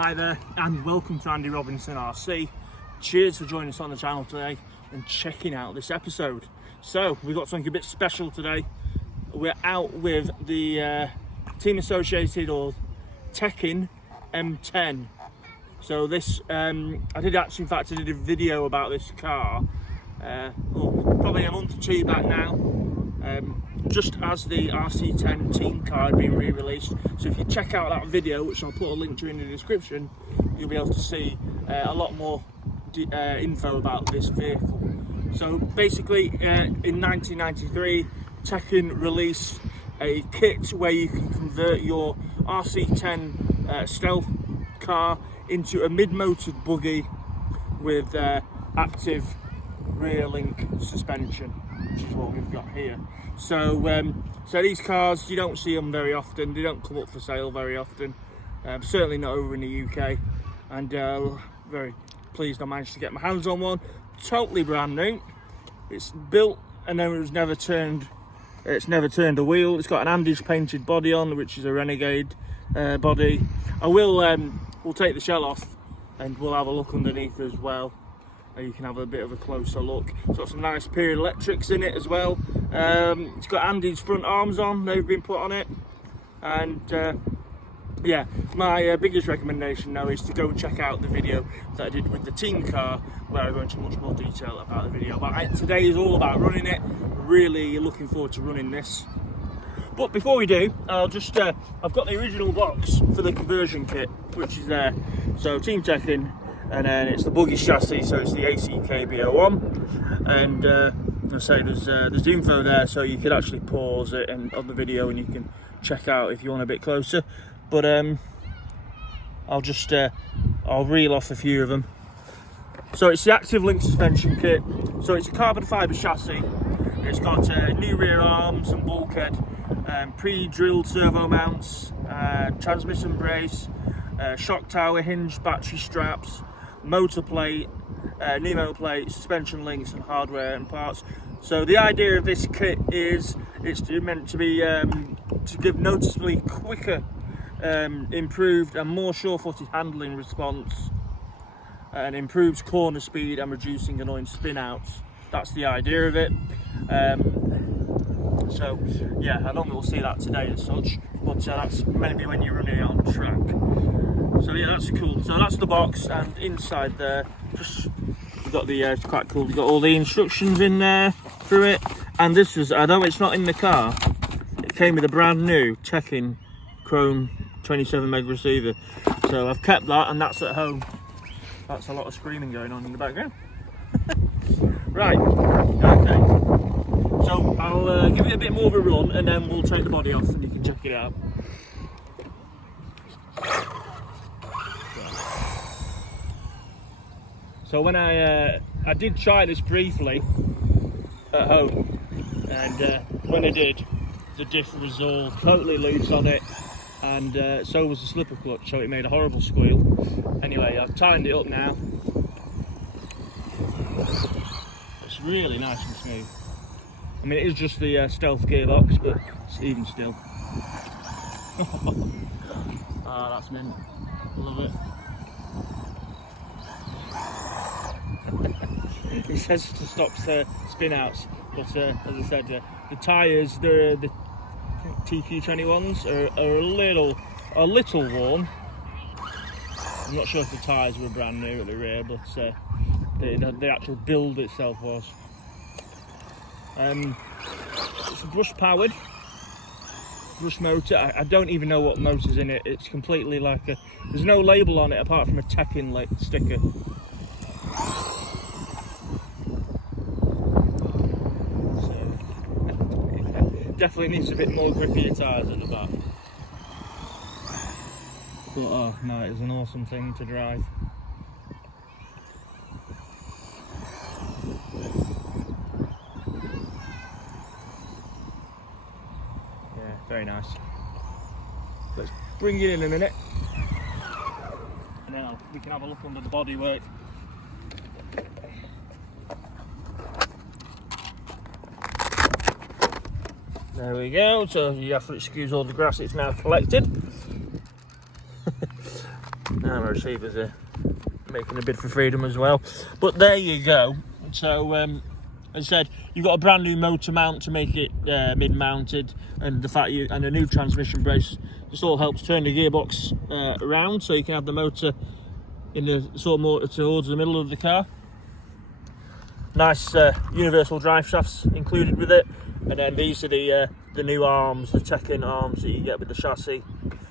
Hi there and welcome to Andy Robinson RC. Cheers for joining us on the channel today and checking out this episode. So we've got something a bit special today. We're out with the team associated or Tekin Mid10. So this, I did a video about this car probably a month or two back now, just as the RC10 team car had been re-released. So if you check out that video, which I'll put a link to in the description, you'll be able to see a lot more info about this vehicle. So basically in 1993 Tekin released a kit where you can convert your RC10 stealth car into a mid-motored buggy with active rear link suspension, which is what we've got here. So so these cars, you don't see them very often, they don't come up for sale very often, certainly not over in the UK, and very pleased I managed to get my hands on one. Totally brand new. It's built and then it's never turned a wheel. It's got an Andes painted body on, which is a Renegade body. I will we'll take the shell off and we'll have a look underneath as well. You can have a bit of a closer look. It's got some nice period electrics in it as well. It's got Andes front arms on, they've been put on it. And yeah, my biggest recommendation now is to go and check out the video that I did with the team car, where I go into much more detail about the video. But today is all about running it. Really looking forward to running this. But before we do, I'll just I've got the original box for the conversion kit, which is there. So Team Tekin, and then it's the buggy chassis, so it's the ACKB01, and I say there's info there, so you could actually pause it and on the video and you can check out if you want a bit closer. But I'll just I'll reel off a few of them. So it's the active link suspension kit. So it's a carbon fibre chassis. It's got new rear arms and bulkhead, pre-drilled servo mounts, transmission brace, shock tower, hinge, battery straps, motor plate, Nemo plate, suspension links and hardware and parts. So the idea of this kit is it's meant to be to give noticeably quicker, improved and more sure-footed handling response, and improves corner speed and reducing annoying spin outs. That's the idea of it. So yeah, I don't think we'll see that today as such, but that's maybe when you're running it on track. So yeah, that's cool. So that's the box, and inside there, we've got the it's quite cool. We've got all the instructions in there through it, and this is, I know it's not in the car. It came with a brand new Tekin Chrome 27 meg receiver, so I've kept that, and that's at home. That's a lot of screaming going on in the background. Right, okay. So I'll give it a bit more of a run, and then we'll take the body off, and you can check it out. So when I did try this briefly at home, and when I did, the diff was all totally loose on it, and so was the slipper clutch, so it made a horrible squeal. Anyway, I've tightened it up now. It's really nice and smooth. I mean, it is just the stealth gearbox, but it's even still. Ah, that's mint. Love it. It says to stop spin outs, but as I said, the tyres, the TQ21s are a little worn. I'm not sure if the tyres were brand new at the rear, but the actual build itself was. It's a brush powered motor. I don't even know what motor's in it. It's completely like there's no label on it apart from a Tekin sticker. Definitely needs a bit more grippier tyres at the back. But oh no, it's an awesome thing to drive. Yeah, very nice. Let's bring it in a minute, and then we can have a look under the bodywork. There we go, so you have to excuse all the grass it's now collected. And my receivers are making a bid for freedom as well. But there you go. So as I said, you've got a brand new motor mount to make it mid-mounted, and the fact and a new transmission brace. This all helps turn the gearbox around, so you can have the motor in the sort of more towards the middle of the car. Nice universal drive shafts included with it, and then these are the new arms, the Tekin arms that you get with the chassis.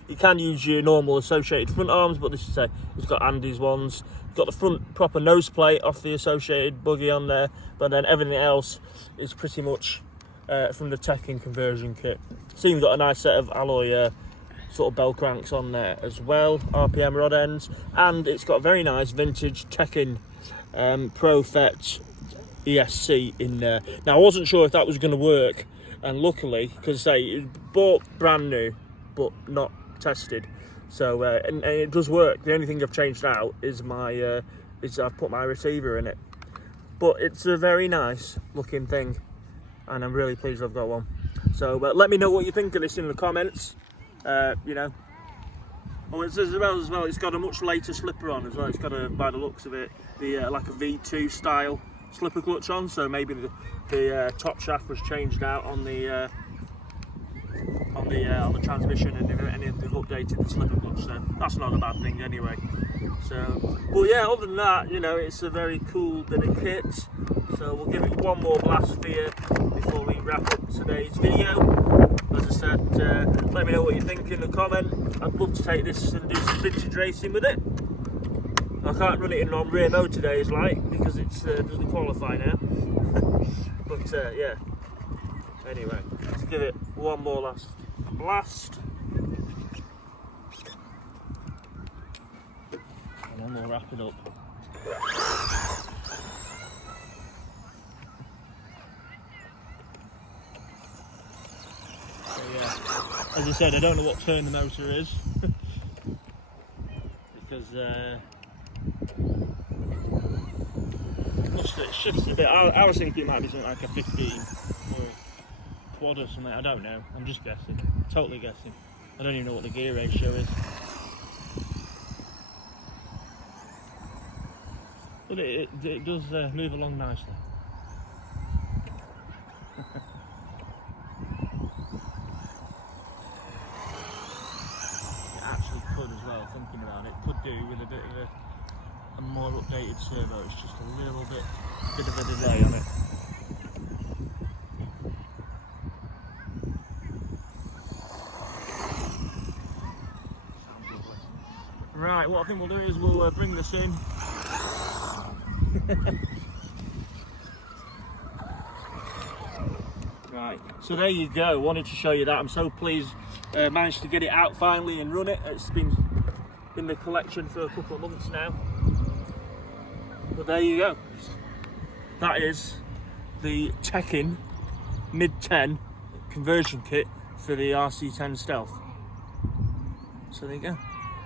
You can use your normal associated front arms, but this is it's got Andy's ones. Got the front proper nose plate off the associated buggy on there, but then everything else is pretty much from the Tekin conversion kit. So you've got a nice set of alloy sort of bell cranks on there as well, RPM rod ends, and it's got a very nice vintage Tekin Pro Fetch ESC in there. Now I wasn't sure if that was going to work, and luckily, because it bought brand new but not tested, so and it does work. The only thing I've changed out is my is I've put my receiver in it, but it's a very nice looking thing, and I'm really pleased I've got one. So let me know what you think of this in the comments. You know, oh, it's as well. It's got a much later slipper on as well. It's got a, by the looks of it, the like a V2 style slipper clutch on. So maybe the top shaft was changed out on the transmission, and they've updated the slipper clutch. So that's not a bad thing anyway. So, well, yeah. Other than that, you know, it's a very cool bit of kit. So we'll give it one more blast for you before we wrap up today's video. As I said, let me know what you think in the comment. I'd love to take this and do some vintage racing with it. I can't run it in on rear mode today, is like, because it doesn't qualify now. But yeah. Anyway, let's give it one more last blast, and then we'll wrap it up. So yeah, as I said, I don't know what turn the motor is because it shifts a bit. I was thinking it might be something like a 15 or quad or something. I don't know. I'm just guessing. Totally guessing. I don't even know what the gear ratio is. But it does move along nicely. It actually could as well, thinking about it. Could do with a bit of a more updated servo. It's just a little bit of a delay on it. Right, what I think we'll do is we'll bring this in. Right, so there you go. Wanted to show you that. I'm so pleased managed to get it out finally and run it. It's been in the collection for a couple of months now. But there you go. That is the Tekin Mid10 conversion kit for the RC10 Stealth. So there you go.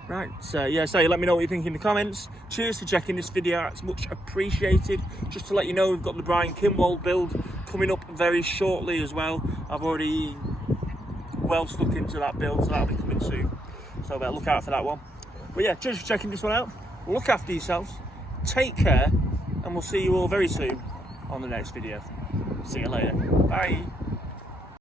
Right, so yeah, so let me know what you think in the comments. Cheers for checking this video out, it's much appreciated. Just to let you know, we've got the Brian Kimwald build coming up very shortly as well. I've already well stuck into that build, so that'll be coming soon. So look out for that one. But yeah, cheers for checking this one out. Look after yourselves, take care, and we'll see you all very soon on the next video. See you later. Bye.